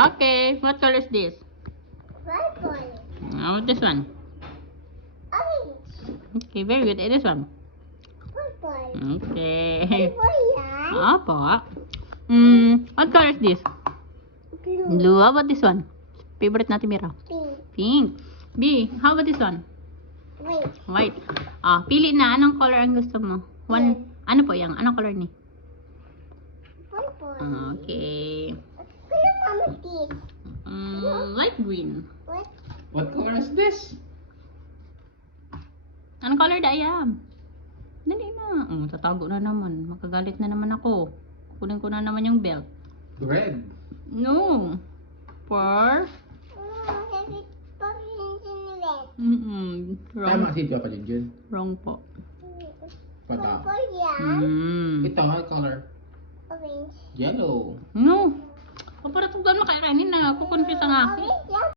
Okay, what color is this? Purple. This one. Orange. Okay, very good. This one. Purple. Okay. Purple yan. Opo. What color is this? Blue. Blue. How about this one? Favorite natin, Mira. Pink. Pink. B, how about this one? White. White. Pili na. Anong color ang gusto mo? One. Ano po yan? Anong color ni? Purple. Okay. Color mama this. Light green. What? What color is this? Anong color da yan? Dali na. Tatago na naman. Makagalit na naman ako. Kunin ko na naman yung belt. Red. No. For? Wrong. Tama si Papa Junjun. Wrong po. Pata. Purple yan. Ito, what color? Orange. Yellow. No. Para tugdan mo kay Renin na. Kukonfuse ang akin.